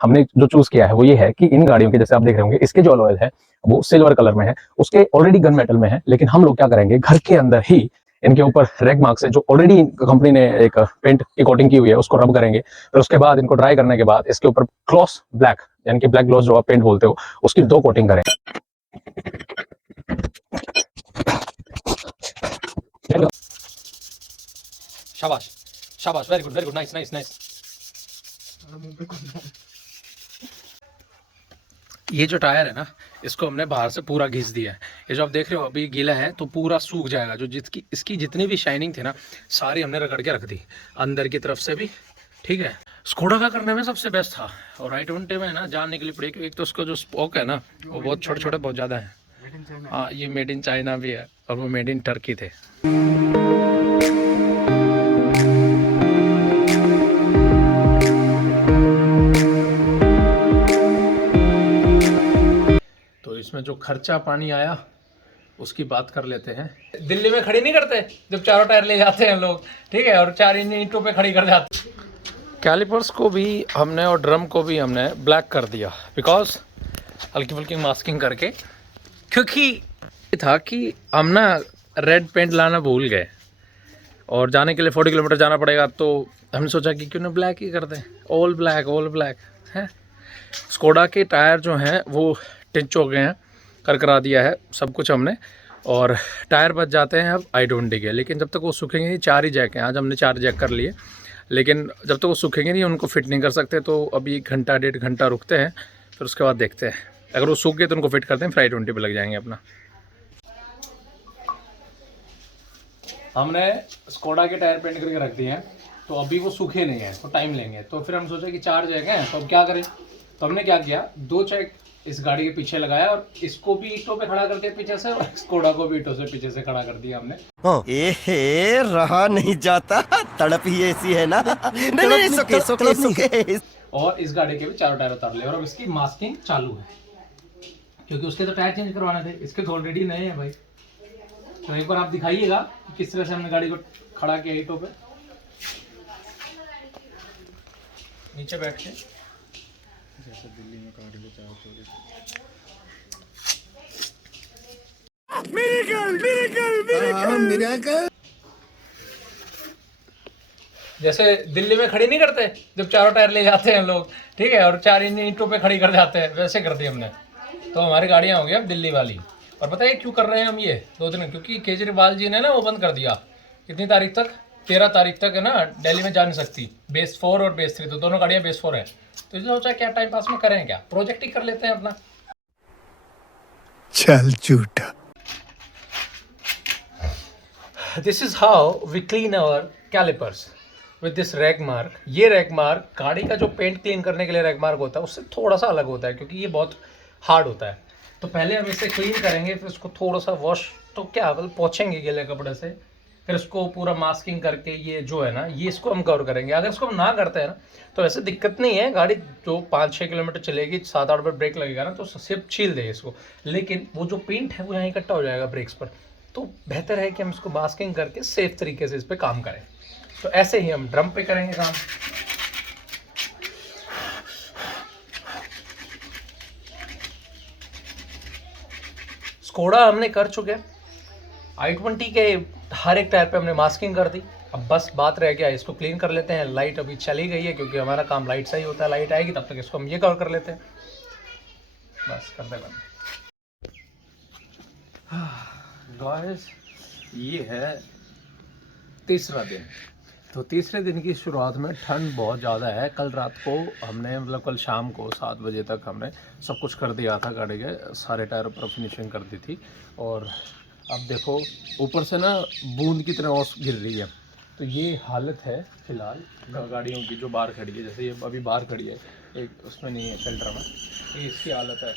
हमने जो चूज किया है वो ये है कि इन गाड़ियों के, जैसे आप देख रहे होंगे, इसके जो अलॉय है वो सिल्वर कलर में है, उसके ऑलरेडी गन मेटल में है, लेकिन हम लोग क्या करेंगे, घर के अंदर ही इनके ऊपर रेग मार्क्स है जो ऑलरेडी कंपनी ने एक पेंट की कोटिंग की हुई है, उसको रब करेंगे। फिर उसके बाद इनको ड्राई करने के बाद इसके ऊपर ग्लॉस ब्लैक, यानी कि ब्लैक ग्लॉस जो आप पेंट बोलते हो, उसकी 2 कोटिंग करेंगे। शाबाश शाबाश, very good, nice nice nice. ये जो टायर है ना, इसको हमने बाहर से पूरा घिस दिया है। ये जो आप देख रहे हो अभी गीला है तो पूरा सूख जाएगा। जो जिसकी इसकी जितनी भी शाइनिंग थी ना, सारी हमने रगड़ के रख दी अंदर की तरफ से भी। ठीक है, स्कोडा का करने में सबसे बेस्ट था। और i20 में ना जान निकली पड़ी, क्योंकि एक तो उसका जो स्पोक है ना वो बहुत छोटे छोटे बहुत ज़्यादा है। हाँ, ये मेड इन चाइना भी है और वो मेड इन टर्की थे। तो इसमें जो खर्चा पानी आया उसकी बात कर लेते हैं। दिल्ली में खड़ी नहीं करते जब चारों टायर ले जाते हैं लोग, ठीक है, और 4 ईंटों पे खड़ी कर जाते। कैलिपर्स को भी हमने और ड्रम को भी हमने ब्लैक कर दिया, बिकॉज हल्की फुल्की मास्किंग करके, क्योंकि ये था कि हम ना रेड पेंट लाना भूल गए और जाने के लिए 40 किलोमीटर जाना पड़ेगा, तो हमने सोचा कि क्यों ना ब्लैक ही कर दें। ऑल ब्लैक है। स्कोडा के टायर जो हैं वो टिंच हो गए हैं, करा दिया है सब कुछ हमने, और टायर बच जाते हैं अब i20 के। लेकिन जब तक वो सूखेंगे नहीं, 4 ही जैक हैं, आज हमने 4 जैक कर लिए, लेकिन जब तक वो सूखेंगे नहीं उनको फिट नहीं कर सकते। तो अभी 1 घंटा 1.5 घंटा रुकते हैं, फिर उसके बाद देखते हैं। अगर वो सूख गए तो उनको फिट करते हैं, फिर i20 पे लग जाएंगे अपना। हमने स्कोडा के टायर पेंट करके रख दिए हैं, तो अभी वो सूखे नहीं हैं तो टाइम लेंगे। तो फिर हम सोचे कि 4 जगह हैं तो अब क्या करें। तो हमने क्या किया, 2 चेक इस गाड़ी के पीछे लगाया और इसको भी ईंटों पे खड़ा करके पीछे से, और स्कोडा को भी ईंटों से पीछे से खड़ा कर दिया हमने। एहे, रहा नहीं जाता, तड़प ही ऐसी है ना। नहीं, सुके। और इस गाड़ी के भी 4 टायर उतार लिए और अब इसकी मास्किंग चालू है, क्योंकि उसके तो टायर चेंज करवाने थे, इसके तो ऑलरेडी नए हैं भाई। तो एक बार आप दिखाइएगा किस तरह से हमने गाड़ी को खड़ा किया ईंटों पे, नीचे बैठ के। जैसे दिल्ली में गाड़ी को चार मिरेकल। जैसे दिल्ली में खड़ी नहीं करते जब चारों टायर ले जाते हैं लोग, ठीक है, और 4 ईंटों पे खड़ी कर जाते हैं, वैसे कर दी हमने। तो हमारी गाड़ियाँ हो गई अब दिल्ली वाली। और पता है क्यों कर रहे हैं हम ये 2 दिन, क्योंकि केजरीवाल जी ने ना वो बंद कर दिया। कितनी तारीख तक, 13 तारीख तक है ना, दिल्ली में जा नहीं सकती। बेस 4 और बेस 3, तो दोनों गाड़ियाँ बेस 4 है। तो इसलिए सोचा क्या टाइम पास में करें, क्या प्रोजेक्ट ही कर लेते हैं अपना। चल झूठा। This is how we clean our calipers with this rag mark. ये रैग मार्क गाड़ी का जो पेंट क्लीन करने के लिए रैग मार्क होता है उससे थोड़ा सा अलग होता है, क्योंकि ये बहुत हार्ड होता है। तो पहले हम इसे क्लीन करेंगे, फिर उसको थोड़ा सा वॉश, तो क्या मतलब पोंछेंगे गीले कपड़े से, फिर उसको पूरा मास्किंग करके ये जो है ना, ये इसको हम कवर करेंगे। अगर इसको हम ना करते हैं ना तो ऐसे दिक्कत नहीं है, गाड़ी जो 5-6 किलोमीटर चलेगी, 7-8 बार ब्रेक लगेगा ना तो सिर्फ छील देगी इसको, लेकिन वो जो पेंट है वो यहाँ इकट्ठा हो जाएगा ब्रेक्स पर। तो बेहतर है कि हम इसको मास्किंग करके सेफ तरीके से इस पर काम करें। तो ऐसे ही हम ड्रम पे करेंगे काम। स्कोडा हमने कर चुके हैं, i20 के हर एक टायर पे हमने मास्किंग कर दी। अब बस बात रह गया, इसको क्लीन कर लेते हैं। लाइट अभी चली गई है क्योंकि हमारा काम लाइट से ही होता है, लाइट आएगी तब तक इसको हम ये कवर कर लेते हैं, बस कर दे बंद। गाइस, ये है तीसरा दिन। तो तीसरे दिन की शुरुआत में ठंड बहुत ज़्यादा है। कल रात को हमने, मतलब कल शाम को 7 बजे तक हमने सब कुछ कर दिया था, गाड़ी के सारे टायरों पर फिनिशिंग कर दी थी। और अब देखो ऊपर से ना बूंद की तरह ओस गिर रही है। तो ये हालत है फ़िलहाल गाड़ियों की जो बाहर खड़ी है, जैसे ये अभी बाहर खड़ी है, एक उसमें नहीं है शेल्टर में, ये इसकी हालत है।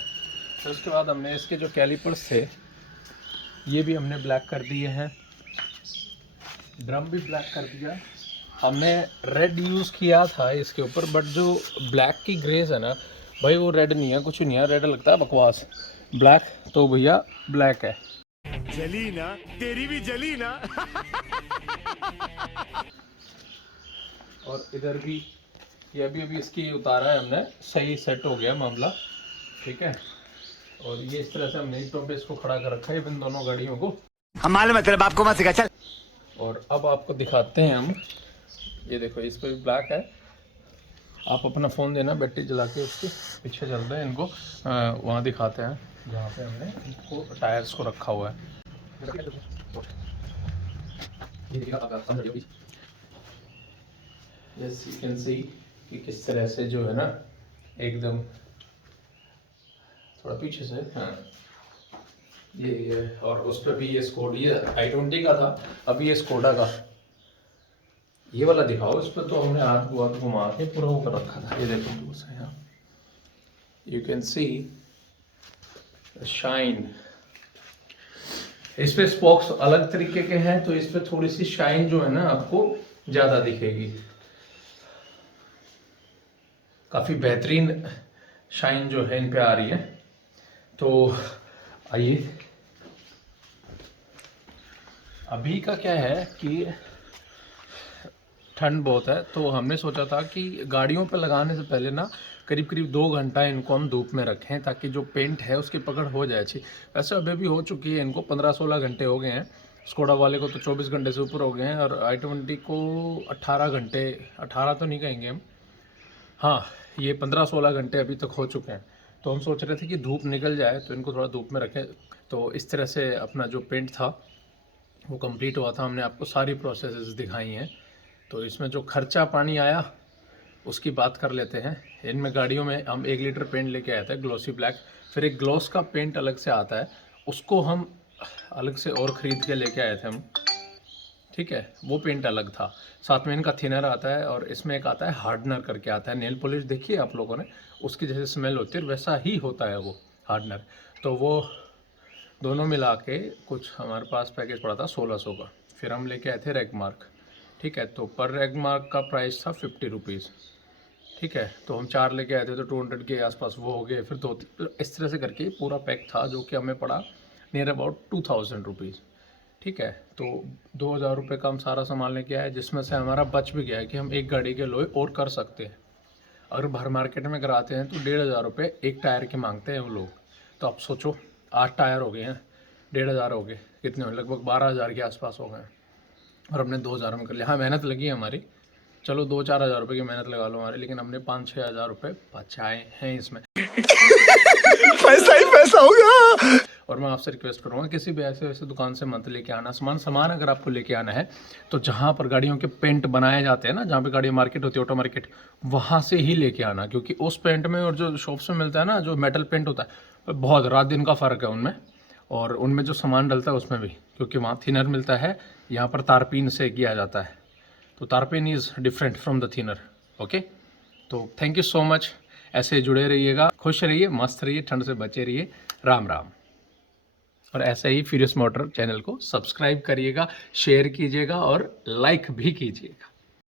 फिर उसके बाद हमने इसके जो कैलिपर्स थे ये भी हमने ब्लैक कर दिए हैं, ड्रम भी ब्लैक कर दिया। हमने रेड यूज़ किया था इसके ऊपर, बट जो ब्लैक की ग्रेस है ना भाई, वो रेड नहीं है, कुछ नहीं है, रेड लगता है बकवास। ब्लैक तो भैया ब्लैक है। जली ना, तेरी भी जली ना। और इधर भी ये अभी अभी इसकी उतारा है हमने, सही सेट हो गया मामला, ठीक है। और ये इस तरह से हमने ईंटों पे इसको खड़ा कर रखा है इन दोनों गाड़ियों को। हम मालूम है तेरे बाप को मत सिखा, चल। और अब आपको दिखाते हैं हम, ये देखो इस पर भी ब्लैक है। आप अपना फ़ोन देना, बैटरी जला के उसके पीछे चलते हैं, इनको वहाँ दिखाते हैं जहाँ पे हमने इनको टायर्स को रखा हुआ है। यस यू कैन सी कि किस तरह से जो है ना एकदम, थोड़ा पीछे से, हाँ ये और उस पर भी ये स्कोड, ये i20 का था, अभी ये स्कोडा का ये वाला दिखाओ। इस पर तो हमने हाथ घुमा के पूरा वो कर रखा था। ये देखो दूर से यहाँ यू कैन सी शाइन। इस पे स्पोक्स अलग तरीके के हैं, तो इस पे थोड़ी सी शाइन जो है ना आपको ज़्यादा दिखेगी। काफ़ी बेहतरीन शाइन जो है इन पे आ रही है। तो आइए, अभी का क्या है कि ठंड बहुत है, तो हमने सोचा था कि गाड़ियों पे लगाने से पहले ना करीब करीब 2 घंटा इनको हम धूप में रखें, ताकि जो पेंट है उसकी पकड़ हो जाए अच्छी। वैसे अभी भी हो चुकी है, इनको 15-16 घंटे हो गए हैं। स्कोडा वाले को तो 24 घंटे से ऊपर हो गए हैं, और i20 को 18 घंटे, 18 तो नहीं कहेंगे हम, हाँ ये 15-16 घंटे अभी तक हो चुके हैं। तो हम सोच रहे थे कि धूप निकल जाए तो इनको थोड़ा धूप में रखें। तो इस तरह से अपना जो पेंट था वो कंप्लीट हुआ था। हमने आपको सारी प्रोसेसेस दिखाई हैं। तो इसमें जो खर्चा पानी आया उसकी बात कर लेते हैं। इनमें गाड़ियों में हम 1 लीटर पेंट लेके आए थे ग्लॉसी ब्लैक, फिर एक ग्लॉस का पेंट अलग से आता है, उसको हम अलग से और ख़रीद के लेके आए थे हम, ठीक है, वो पेंट अलग था। साथ में इनका थिनर आता है, और इसमें एक आता है हार्डनर करके आता है। नेल पॉलिश देखिए आप लोगों ने, उसकी जैसे स्मेल होती है वैसा ही होता है वो हार्डनर। तो वो दोनों मिला के कुछ हमारे पास पैकेज पड़ा था 1600 का। फिर हम लेके आए थे रेगमार्क, ठीक है, तो पर रेगमार्क का प्राइस था 50 रुपीज़, ठीक है। तो हम 4 लेके आए थे, तो 200 के आसपास वो हो गए। फिर 2 इस तरह से करके पूरा पैक था, जो कि हमें पड़ा नियर अबाउट 2000 रुपीज़, ठीक है। तो 2000 रुपये का हम सारा सामान लेके आए, जिसमें से हमारा बच भी गया है कि हम एक गाड़ी के लोहे और कर सकते हैं। अगर बाहर मार्केट में कराते हैं तो 1500 रुपये एक टायर के मांगते हैं वो लोग। तो आप सोचो 8 टायर हो गए हैं, 1500 हो गए, कितने हो, लगभग 12000 के आसपास हो गए, और हमने 2000 में कर लिया। हाँ मेहनत लगी है हमारी, चलो 2-4 हज़ार रुपये की मेहनत लगा लो हमारी, लेकिन हमने 5-6 हज़ार रुपये बचाए हैं इसमें। पैसा ही पैसा होगा। और मैं आपसे रिक्वेस्ट करूँगा, किसी भी ऐसे वैसे दुकान से मत लेके आना सामान अगर आपको लेके आना है तो जहाँ पर गाड़ियों के पेंट बनाए जाते हैं ना, जहाँ पे गाड़ी मार्केट होती है ऑटो मार्केट, वहाँ से ही लेके आना। क्योंकि उस पेंट में और जो शॉप्स में मिलता है ना, जो मेटल पेंट होता है, बहुत रात दिन का फ़र्क है उनमें, और उनमें जो सामान डलता है उसमें भी, क्योंकि वहाँ थिनर मिलता है, यहाँ पर तारपीन से किया जाता है। तो तारपीन is different from the thinner, okay. तो थैंक यू सो मच, ऐसे जुड़े रहिएगा, खुश रहिए, मस्त रहिए, ठंड से बचे रहिए। राम राम। और ऐसे ही फ्यूरियस मोटर चैनल को सब्सक्राइब करिएगा, शेयर कीजिएगा और लाइक भी कीजिएगा।